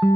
We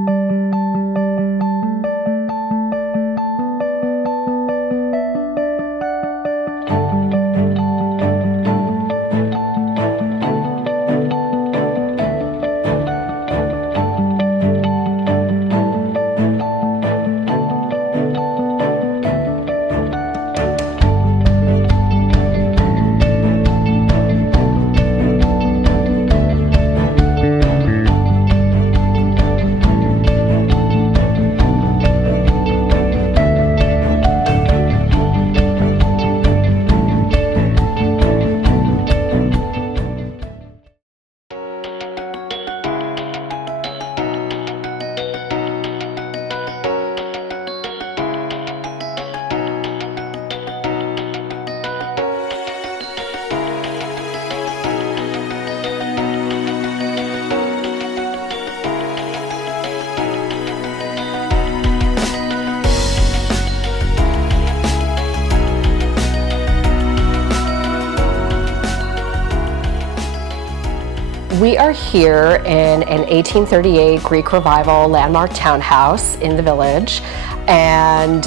are here in an 1838 Greek Revival landmark townhouse in the Village, and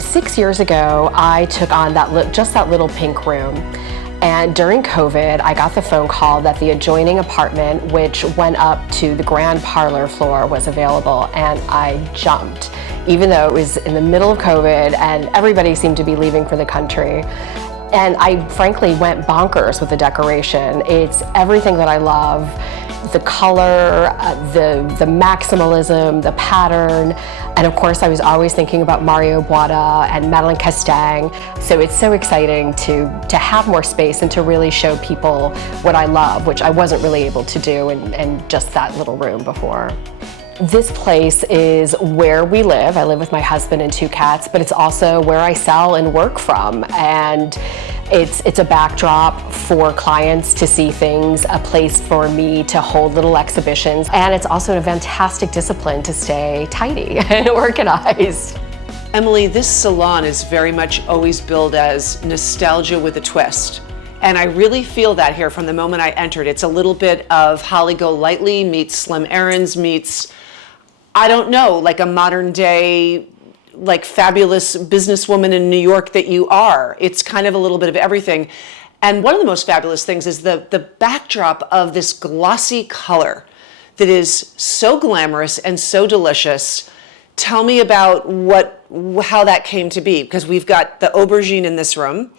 6 years ago I took on just that little pink room. And during COVID, I got the phone call that the adjoining apartment, which went up to the grand parlor floor, was available, and I jumped, even though it was in the middle of COVID and everybody seemed to be leaving for the country. And I frankly went bonkers with the decoration. It's everything that I love. The color, the maximalism, the pattern. And of course, I was always thinking about Mario Buatta and Madeleine Castaing. So it's so exciting to have more space and to really show people what I love, which I wasn't really able to do in just that little room before. This place is where we live. I live with my husband and 2 cats, but it's also where I sell and work from. And it's a backdrop for clients to see things, a place for me to hold little exhibitions. And it's also a fantastic discipline to stay tidy and organized. Emily, this salon is very much always billed as nostalgia with a twist. And I really feel that here from the moment I entered. It's a little bit of Holly Golightly meets Slim Aarons meets, I don't know, like a modern day, like fabulous businesswoman in New York that you are. It's kind of a little bit of everything. And one of the most fabulous things is the backdrop of this glossy color that is so glamorous and so delicious. Tell me about how that came to be, because we've got the aubergine in this room.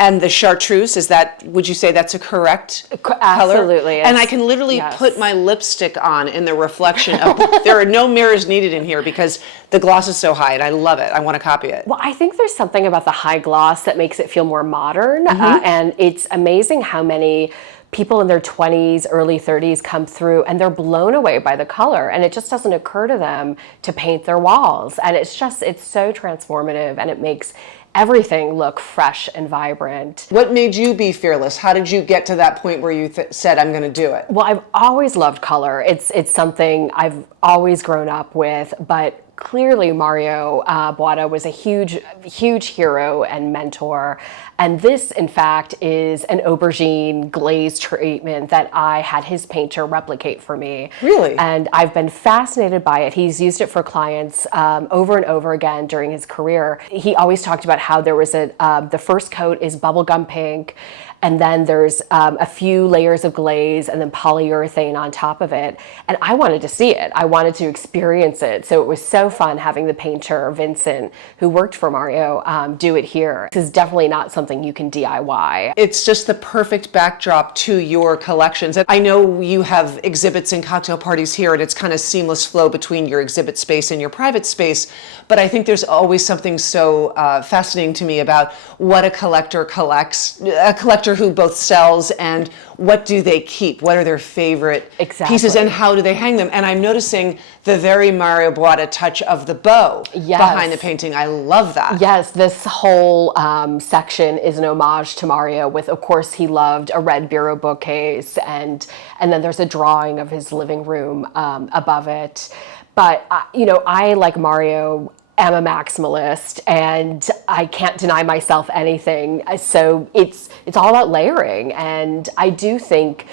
And the chartreuse, would you say that's a correct color? Absolutely. And I can literally put my lipstick on in the reflection of, there are no mirrors needed in here because the gloss is so high and I love it. I want to copy it. Well, I think there's something about the high gloss that makes it feel more modern. And it's amazing how many people in their 20s, early 30s come through and they're blown away by the color, and it just doesn't occur to them to paint their walls. And it's so transformative, and it makes everything look fresh and vibrant. What made you be fearless? How did you get to that point where you said, I'm going to do it? Well, I've always loved color. It's something I've always grown up with, but clearly Mario Buatta was a huge hero and mentor. And this, in fact, is an aubergine glaze treatment that I had his painter replicate for me. Really? And I've been fascinated by it. He's used it for clients over and over again during his career. He always talked about how there was the first coat is bubblegum pink, and then there's a few layers of glaze and then polyurethane on top of it. And I wanted to see it. I wanted to experience it. So it was so fun having the painter, Vincent, who worked for Mario, do it here. This is definitely not something you can DIY. It's just the perfect backdrop to your collections. I know you have exhibits and cocktail parties here, and it's kind of seamless flow between your exhibit space and your private space. But I think there's always something so fascinating to me about what a collector collects, a collector who both sells and what do they keep? What are their favorite pieces and how do they hang them? And I'm noticing the very Mario Buatta touch of the bow behind the painting. I love that. Yes, this whole section is an homage to Mario with, of course, he loved a red bureau bookcase, and then there's a drawing of his living room above it. But, I, like Mario, am a maximalist, and I can't deny myself anything. So it's all about layering, and I do think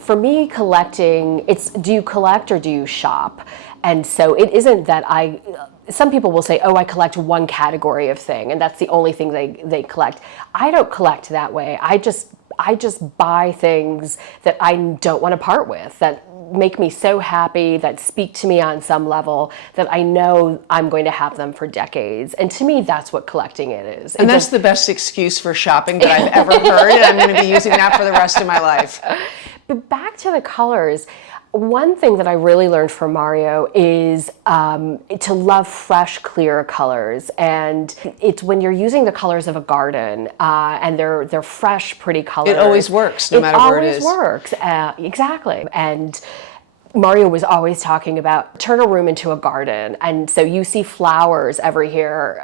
For me, collecting, do you collect or do you shop? And so it isn't that some people will say, oh, I collect one category of thing, and that's the only thing they collect. I don't collect that way. I just buy things that I don't want to part with, that make me so happy, that speak to me on some level, that I know I'm going to have them for decades. And to me, that's what collecting it is. And that's the best excuse for shopping that I've ever heard, and I'm going to be using that for the rest of my life. But back to the colors, one thing that I really learned from Mario is to love fresh, clear colors. And it's when you're using the colors of a garden and they're fresh, pretty colors. It always works, no matter where it is. It always works, exactly. And Mario was always talking about turn a room into a garden. And so you see flowers everywhere,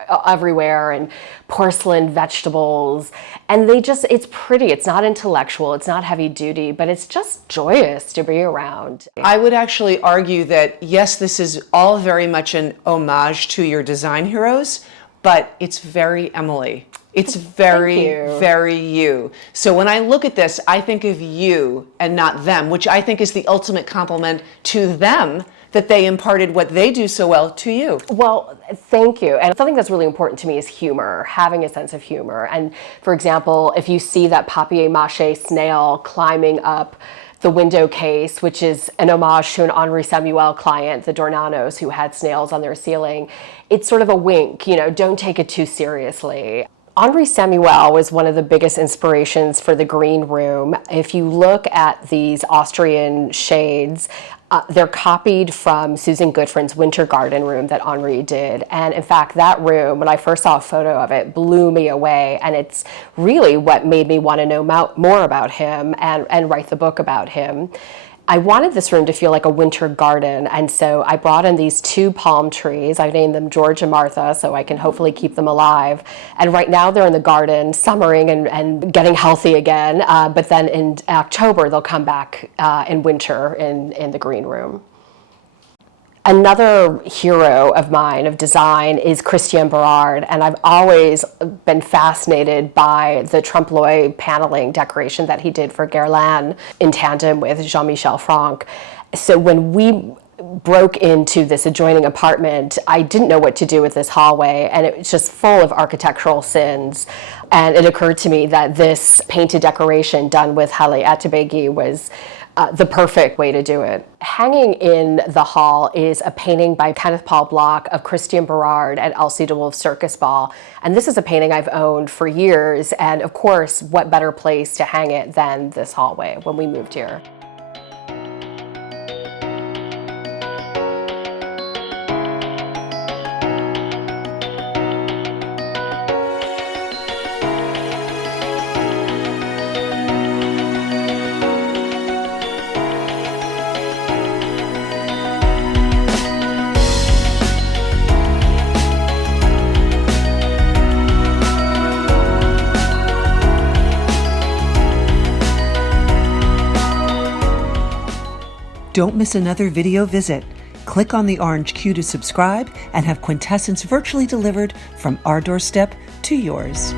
and porcelain vegetables. And it's pretty. It's not intellectual. It's not heavy duty, but it's just joyous to be around. I would actually argue that, yes, this is all very much an homage to your design heroes, but it's very Emily. It's very, very you. So when I look at this, I think of you and not them, which I think is the ultimate compliment to them, that they imparted what they do so well to you. Well, thank you. And something that's really important to me is humor, having a sense of humor. And for example, if you see that papier-mâché snail climbing up the window case, which is an homage to an Henri Samuel client, the Dornanos, who had snails on their ceiling, it's sort of a wink, don't take it too seriously. Henri Samuel was one of the biggest inspirations for the green room. If you look at these Austrian shades, they're copied from Susan Goodfriend's Winter Garden room that Henri did. And in fact, that room, when I first saw a photo of it, blew me away. And it's really what made me want to know more about him and write the book about him. I wanted this room to feel like a winter garden, and so I brought in these 2 palm trees. I named them George and Martha, so I can hopefully keep them alive. And right now they're in the garden, summering and getting healthy again, but then in October they'll come back in winter in the green room. Another hero of mine of design is Christian Berard, and I've always been fascinated by the trompe-l'oeil paneling decoration that he did for Guerlain in tandem with Jean-Michel Franck. So when we broke into this adjoining apartment, I didn't know what to do with this hallway, and it was just full of architectural sins. And it occurred to me that this painted decoration done with Halle Atebegi was the perfect way to do it. Hanging in the hall is a painting by Kenneth Paul Block of Christian Berard at Elsie de Wolf's Circus Ball. And this is a painting I've owned for years. And of course, what better place to hang it than this hallway when we moved here. Don't miss another video visit. Click on the orange Q to subscribe and have Quintessence virtually delivered from our doorstep to yours.